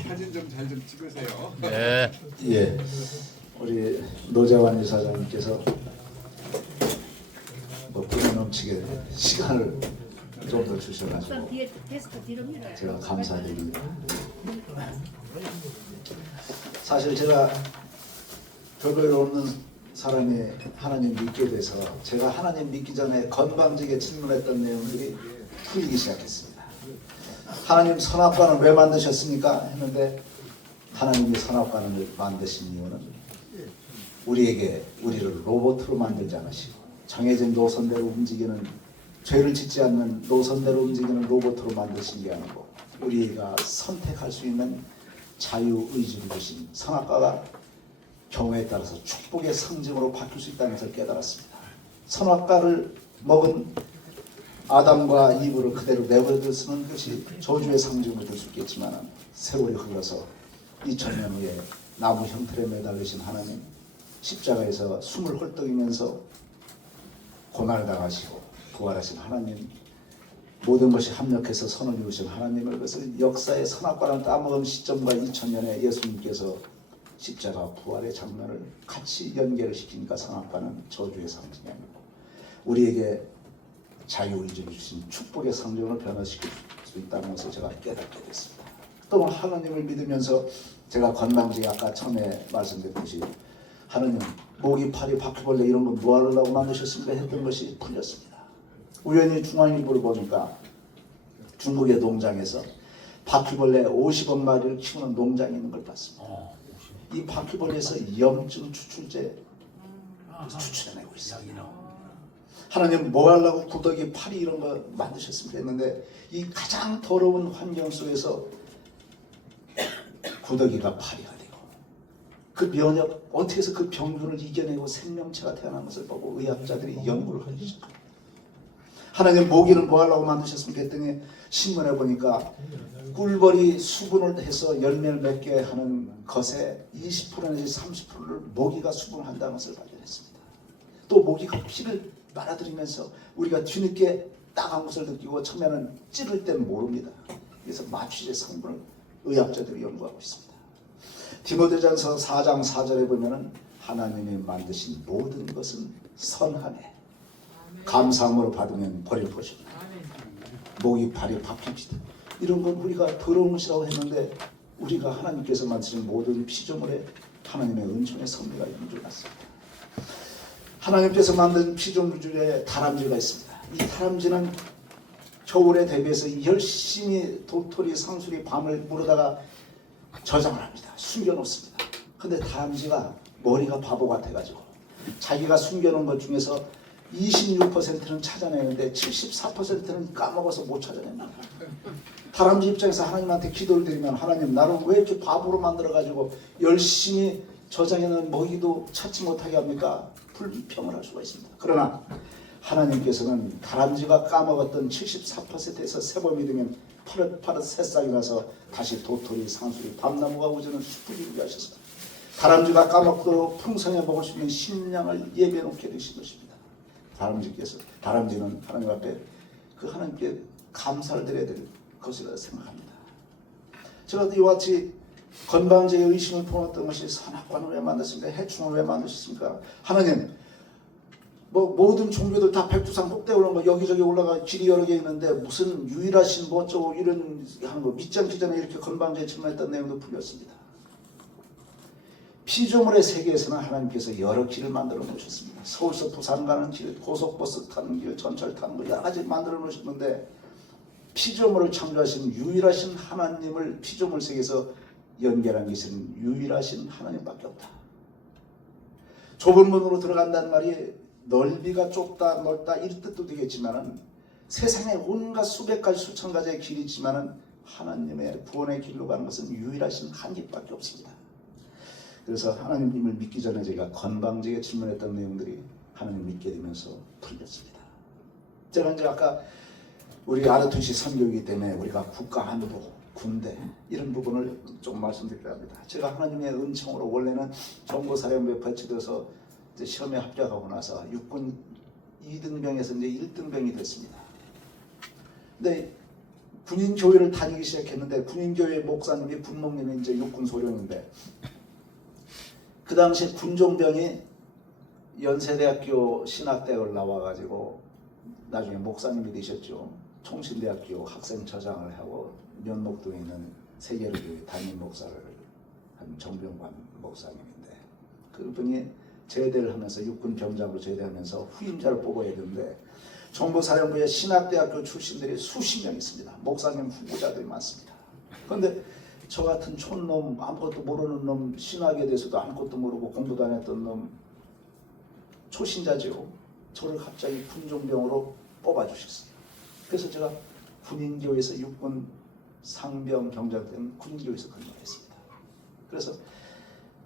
사진 좀 잘 좀 찍으세요. 네. 예, 우리 노재환 이사장님께서 뭐 분에 넘치게 시간을 좀 더 주셔가지고 뒤에 데스크 뒤로 밀어요. 제가 감사드립니다. 사실 제가 별별 없는 사람이 하나님 믿게 돼서 제가 하나님 믿기 전에 건방지게 질문했던 내용들이 풀리기 시작했습니다. 하나님 선악과는 왜 만드셨습니까? 했는데 하나님이 선악과를 만드신 이유는 우리를 로봇으로 만들지 않으시고 정해진 노선대로 움직이는 죄를 짓지 않는 노선대로 움직이는 로봇으로 만드신 게 아니고 우리가 선택할 수 있는 자유의지를 주신 선악과가 경우에 따라서 축복의 상징으로 바뀔 수 있다는 것을 깨달았습니다. 선악과를 먹은 아담과 이브를 그대로 내버려 쓰는 것이 저주의 상징으로 될 수 있겠지만 세월이 흘러서 2000년 후에 나무 형틀에 매달리신 하나님, 십자가에서 숨을 헐떡이면서 고난을 당하시고 부활하신 하나님, 모든 것이 합력해서 선을 이루신 하나님을, 그래서 역사의 선악과를 따먹은 시점과 2000년에 예수님께서 십자가 부활의 장면을 같이 연결을 시키니까 선악과는 저주의 상징이 아니고 우리에게 자유의지를 주신 축복의 상징을 변화시킬 수 있다는 것을 제가 깨닫게 됐습니다. 또 하나님을 믿으면서 제가 건방지게 아까 처음에 말씀드렸듯이 하나님 모기, 파리, 바퀴벌레 이런 거 뭐하려고 만드셨습니까? 했던 것이 풀렸습니다. 우연히 중앙일보를 보니까 중국의 농장에서 바퀴벌레 50억 마리를 키우는 농장이 있는 걸 봤습니다. 이 바퀴벌레에서 염증 추출제 추출해내고 있어요. 하나님 뭐 하려고 구더기, 파리 이런 거 만드셨습니까? 했는데 이 가장 더러운 환경 속에서 구더기가 파리가 되고 그 면역, 어떻게 해서 그 병균을 이겨내고 생명체가 태어난 것을 보고 의학자들이 연구를 하기 시작합니다. 하나님 모기는 뭐 하려고 만드셨습니까? 했더니 신문에 보니까 꿀벌이 수분을 해서 열매를 맺게 하는 것에 20% 내지 30%를 모기가 수분을 한다는 것을 발견했습니다. 또 모기가 피를 빨아들이면서 우리가 뒤늦게 따가운 것을 느끼고 처음에는 찌를 때는 모릅니다. 그래서 마취제 성분을 의학자들이 연구하고 있습니다. 디모데전서 4장 4절에 보면은 하나님이 만드신 모든 것은 선하네. 감사함으로 받으면 버릴 것이다. 모기, 파리, 바퀴피다. 이런 건 우리가 더러운 것이라고 했는데 우리가 하나님께서 만드신 모든 피조물에 하나님의 은총의 섭리가 있는 줄 알았습니다. 하나님께서 만든 피조물 중에 다람쥐가 있습니다. 이 다람쥐는 겨울에 대비해서 열심히 도토리, 상수리, 밤을 물어다가 저장을 합니다. 숨겨놓습니다. 근데 다람쥐가 머리가 바보 같아가지고 자기가 숨겨놓은 것 중에서 26%는 찾아내는데 74%는 까먹어서 못 찾아냅니다. 다람쥐 입장에서 하나님한테 기도를 드리면 하나님 나를 왜 이렇게 바보로 만들어가지고 열심히 저장해놓은 먹이도 찾지 못하게 합니까? 불평을 할 수가 있습니다. 그러나 하나님께서는 다람쥐가 까먹었던 74%에서 세범이 되면 파릇파릇 새싹이 나서 다시 도토리, 상수리, 밤나무가 오지는 숲을 이루게 하셔서 다람쥐가 까먹도록 풍성해 먹을 수 있는 식량을 예비해 놓게 되신 것입니다. 다람쥐는 하나님 앞에 그 하나님께 감사를 드려야 될 것이라 생각합니다. 제가 이와 같이 건방지게 의심을 품었던 것이 선악과는 왜 만드셨습니까? 해충을 왜 만드셨습니까? 하나님 뭐 모든 종교들 다 백두산 꼭대기 올라가 여기저기 올라가 길이 여러 개 있는데 무슨 유일하신 뭐 어쩌고 이런 하는 거 믿지 않기 전에 이렇게 건방지게 질문했던 내용도 풀렸습니다. 피조물의 세계에서는 하나님께서 여러 길을 만들어 놓으셨습니다. 서울서 부산 가는 길, 고속버스 타는 길, 전철 타는 거 여러 가지 만들어 놓으셨는데 피조물을 창조하신 유일하신 하나님을 피조물 세계에서 연결한 것은 유일하신 하나님밖에 없다. 좁은 문으로 들어간다는 말이 넓이가 좁다 넓다 이런 뜻도 되겠지만 세상에 온갖 수백 가지 수천 가지의 길이 있지만 하나님의 구원의 길로 가는 것은 유일하신 한 길밖에 없습니다. 그래서 하나님을 믿기 전에 제가 건방지게 질문했던 내용들이 하나님 믿게 되면서 풀렸습니다. 제가 이제 아까 우리 아르투시 선교이기 때문에 우리가 국가 안보, 군대 이런 부분을 좀 말씀드리려 합니다. 제가 하나님의 은총으로 원래는 정보사령부에 배치돼서 이제 시험에 합격하고 나서 육군 2등병에서 이제 1등병이 됐습니다. 근데 군인 교회를 다니기 시작했는데 군인 교회 목사님이 군목님이 이제 육군 소령인데 그 당시 군종병이 연세대학교 신학대학을 나와가지고 나중에 목사님이 되셨죠. 총신대학교 학생처장을 하고 면목동에 있는 세계로교회 담임 목사를 한 정병관 목사님인데 그분이 제대를 하면서 육군 병장으로 제대하면서 후임자를 뽑아야 되는데 정보사령부에 신학대학교 출신들이 수십 명 있습니다. 목사님 후보자들이 많습니다. 그런데 저 같은 촌놈 아무것도 모르는 놈 신학에 대해서도 아무것도 모르고 공부도 안 했던 놈 초신자죠. 저를 갑자기 군종병으로 뽑아주셨어요. 그래서 제가 군인교에서 육군 상병 경장 때는 군인교에서 근무했습니다. 그래서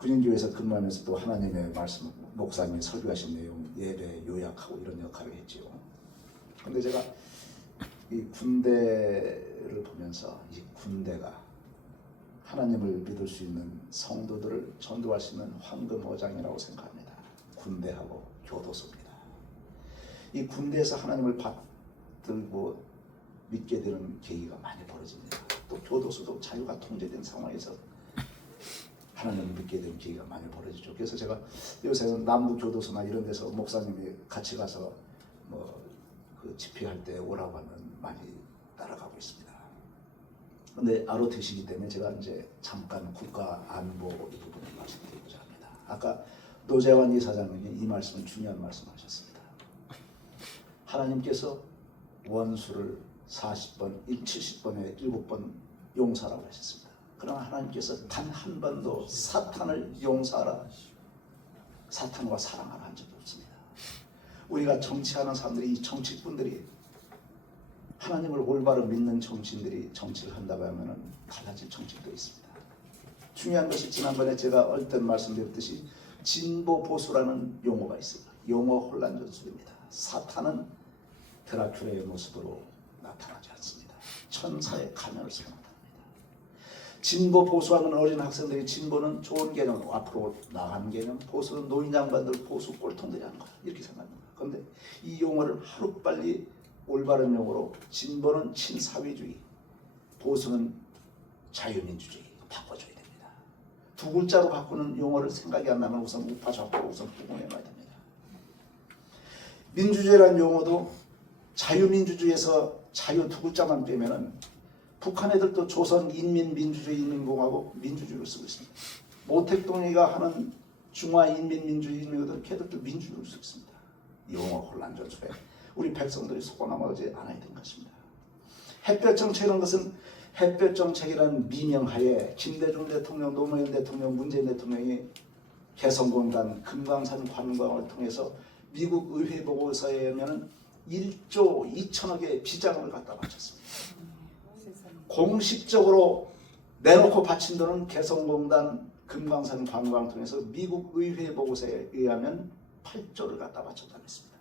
군인교에서 근무하면서 또 하나님의 말씀, 목사님이 설교하신 내용 예배 요약하고 이런 역할을 했지요. 근데 제가 이 군대를 보면서 이 군대가 하나님을 믿을 수 있는 성도들을 전도할 수 있는 황금 어장이라고 생각합니다. 군대하고 교도소입니다. 이 군대에서 하나님을 받들고 믿게 되는 계기가 많이 벌어집니다. 또 교도소도 자유가 통제된 상황에서 하나님을 믿게 되는 계기가 많이 벌어지죠. 그래서 제가 요새는 남부 교도소나 이런 데서 목사님이 같이 가서 그 집회할 때 오라고 하면 많이 따라가고 있습니다. 그런데 아로트시기 때문에 제가 이제 잠깐 국가 안보 이 부분을 말씀드리고자 합니다. 아까 노재환 이사장님이 이 말씀은 중요한 말씀하셨습니다. 하나님께서 원수를 40번, 70번에 7번 용서하라고 하셨습니다. 그러나 하나님께서 단 한 번도 사탄을 용서하라, 사탄과 사랑하라 한 적이 없습니다. 우리가 정치하는 사람들이, 이 정치꾼들이 하나님을 올바로 믿는 정치인들이 정치를 한다고 하면 달라질 정치도 있습니다. 중요한 것이 지난번에 제가 얼핏 말씀드렸듯이 진보 보수라는 용어가 있습니다. 용어 혼란 전술입니다. 사탄은 드라큘라의 모습으로 나타나지 않습니다. 천사의 가면을 쓰고 나타납니다. 진보 보수하는 어린 학생들이 진보는 좋은 개념, 앞으로 나가는 개념, 보수는 노인 양반들, 보수 꼴통들이 하는 거다 이렇게 생각합니다. 그런데 이 용어를 하루빨리 올바른 용어로 진보는 친사회주의, 보수는 자유민주주의 바꿔줘야 됩니다. 두 글자로 바꾸는 용어를 생각이 안 나면 우선 우파 좌파 우선 구분해놔야 됩니다. 민주주의라는 용어도 자유민주주의에서 자유 두 글자만 빼면은 북한 애들도 조선인민민주주의인민공화국 민주주의를 쓰고 있습니다. 모택동이가 하는 중화인민민주주의인민들 걔들도 민주주의를 쓰고 있습니다. 용어 혼란 전술에 우리 백성들이 속아넘어가지 않아야 되는 것입니다. 햇볕 정책이라는 것은 햇볕 정책이라는 미명하에 김대중 대통령, 노무현 대통령, 문재인 대통령이 개성공단, 금강산 관광을 통해서 미국 의회 보고서에 의하면 1조 2천억의 비자금을 갖다 바쳤습니다. 공식적으로 내놓고 바친 돈은 개성공단, 금강산 관광을 통해서 미국 의회 보고서에 의하면 8조를 갖다 바쳤다고 했습니다.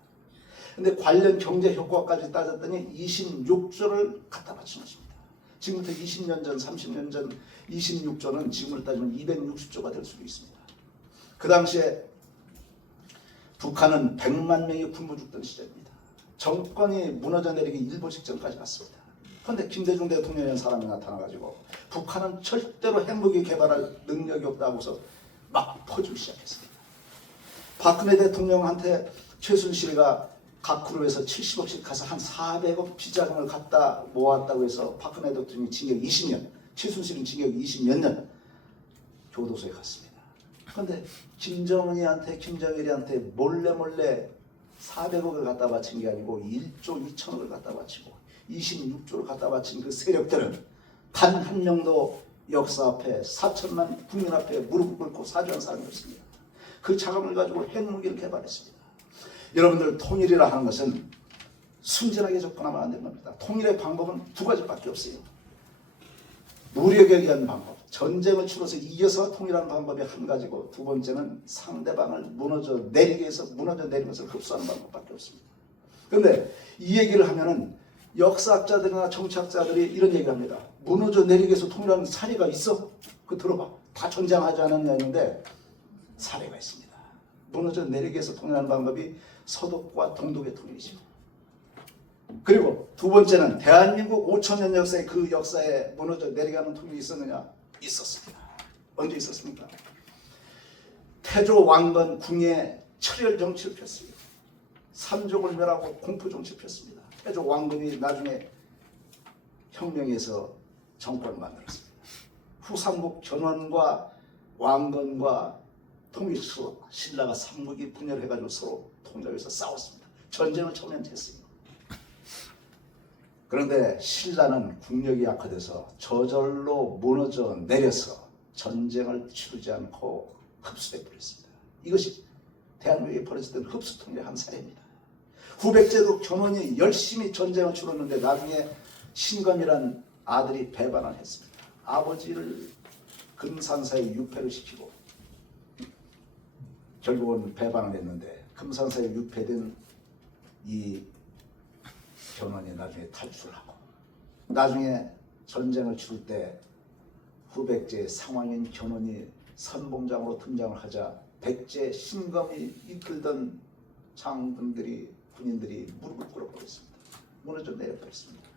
그런데 관련 경제 효과까지 따졌더니 26조를 갖다 바친 것입니다. 지금부터 20년 전, 30년 전 26조는 지금으로 따지면 260조가 될 수도 있습니다. 그 당시에 북한은 100만 명이 굶어 죽던 시절입니다. 정권이 무너져 내리기 일보 직전까지 갔습니다. 그런데 김대중 대통령이라는 사람이 나타나가지고 북한은 절대로 핵무기 개발할 능력이 없다고서 막 퍼주기 시작했습니다. 박근혜 대통령한테 최순실가 각 그룹에서 70억씩 가서 한 400억 비자금을 갖다 모았다고 해서 박근혜 대통령이 징역 20년, 최순실은 징역 20몇 년 교도소에 갔습니다. 그런데 김정은이한테, 김정일이한테 몰래 400억을 갖다 바친 게 아니고 1조 2천억을 갖다 바치고 26조를 갖다 바친 그 세력들은 단 한 명도 역사 앞에 4천만 국민 앞에 무릎 꿇고 사죄한 사람이 없습니다. 그 자금을 가지고 핵무기를 개발했습니다. 여러분들 통일이라 하는 것은 순진하게 접근하면 안 되는 겁니다. 통일의 방법은 두 가지밖에 없어요. 무력에 의한 방법, 전쟁을 치러서 이겨서 통일하는 방법이 한 가지고 두 번째는 상대방을 무너져 내리게 해서 무너져 내리는 것을 흡수하는 방법밖에 없습니다. 그런데 이 얘기를 하면은 역사학자들이나 정치학자들이 이런 얘기를 합니다. 무너져 내리게 해서 통일하는 사례가 있어? 그 들어봐. 다 전쟁하지 않았냐 했는데 사례가 있습니다. 무너져 내리게 해서 통일하는 방법이 서독과 동독의 통일이죠. 그리고 두 번째는 대한민국 5천년 역사의 그 역사에 무너져 내려가는 통일이 있었느냐? 있었습니다. 언제 있었습니까? 태조 왕건 궁에 철혈 정치를 폈습니다. 삼족을 멸하고 공포 정치를 폈습니다. 태조 왕건이 나중에 혁명에서 정권을 만들었습니다. 후삼국 전원과 왕건과 통일수 신라가 삼국이 분열해가지고 서로 통일해서 싸웠습니다. 전쟁을 처음엔 했습니다. 그런데 신라는 국력이 약화돼서 저절로 무너져 내려서 전쟁을 치르지 않고 흡수해 버렸습니다. 이것이 대한민국에 벌어졌던 흡수통일의 한 사례입니다. 후백제도 견훤이 열심히 전쟁을 치렀는데 나중에 신검이란 아들이 배반을 했습니다. 아버지를 금산사에 유폐를 시키고 결국은 배반을 했는데 금산사에 유폐된 이 견훤이 나중에 탈출하고 나중에 전쟁을 치를 때 후백제의 상황인 견훤이 선봉장으로 등장을 하자 백제 신검이 이끌던 장군들이 군인들이 무릎을 꿇어버렸습니다. 무너져 내려버렸습니다.